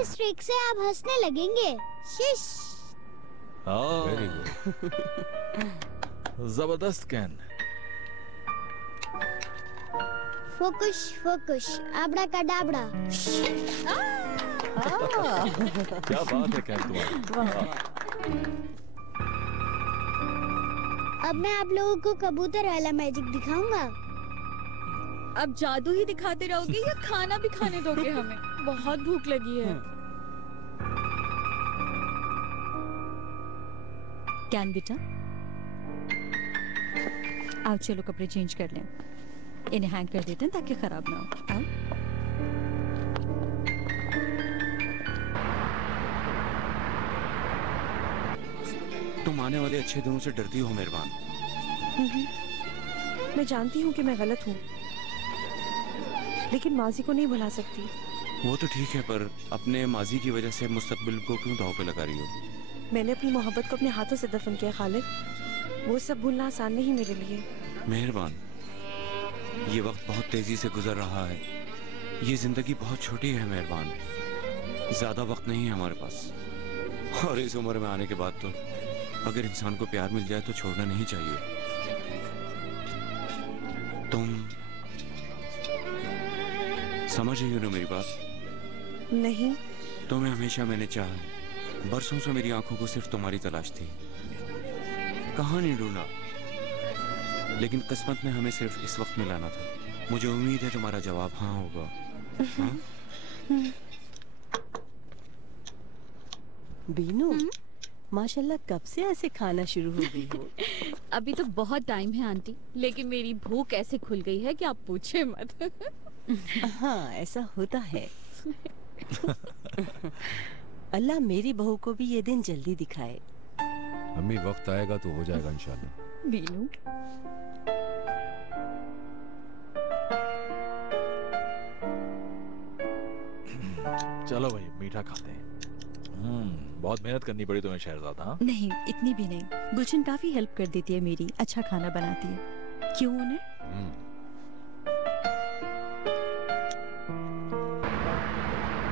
इस ट्रिक से आप हंसने लगेंगे। शिश। Very good. जबरदस्त कैन। फोकुश फोकुश आबड़ा क्या बात है कैन तुम्हारी। अब मैं आप लोगों को कबूतर वाला मैजिक दिखाऊंगा। अब जादू ही दिखाते रहोगे या खाना भी खाने दोगे हमें? बहुत भूख लगी है। कैन बेटा, आओ चलो कपड़े चेंज कर लें। इन्हें हैंग कर देते हैं ताकि खराब ना हो। आओ। तुम आने वाले अच्छे दिनों से डरती हो मेहरबान। मैं जानती हूँ कि मैं गलत हूँ, लेकिन माजी को नहीं भुला सकती। वो तो ठीक है, पर अपने माजी की वजह से मुस्तकबिल को क्यों दांव पे लगा रही हो? मैंने अपनी मोहब्बत को अपने हाथों से दफन किया खालिद। वो सब भूलना आसान नहीं मेरे लिए। मेहरबान, ये वक्त बहुत तेजी से गुजर रहा है। ये जिंदगी बहुत छोटी है मेहरबान, ज्यादा वक्त नहीं है हमारे पास। और इस उम्र में आने के बाद तो अगर इंसान को प्यार मिल जाए तो छोड़ना नहीं चाहिए। तुम समझ रही हो ना मेरी बात? नहीं। तुम्हें हमेशा मैंने चाहा, बरसों से मेरी आंखों को सिर्फ तुम्हारी तलाश थी। कहाँ नहीं ढूंढा, लेकिन किस्मत ने हमें सिर्फ इस वक्त मिलाना था। मुझे उम्मीद है तुम्हारा जवाब हाँ होगा। हाँ? बीनू, माशाल्लाह कब से ऐसे खाना शुरू हो गई हो? अभी तो बहुत टाइम है आंटी, लेकिन मेरी भूख ऐसे खुल गई है कि आप पूछे मत। हाँ, ऐसा होता है। अल्लाह मेरी बहू को भी ये दिन जल्दी दिखाए। अम्मी, वक्त आएगा तो हो जाएगा इंशाल्लाह। बीनू, चलो भाई मीठा खाते हैं। बहुत मेहनत करनी पड़ी तुम्हें शहरजादा। हाँ? नहीं इतनी भी नहीं। गुलशन काफी हेल्प कर देती है मेरी, अच्छा खाना बनाती है। क्यों उन्हें?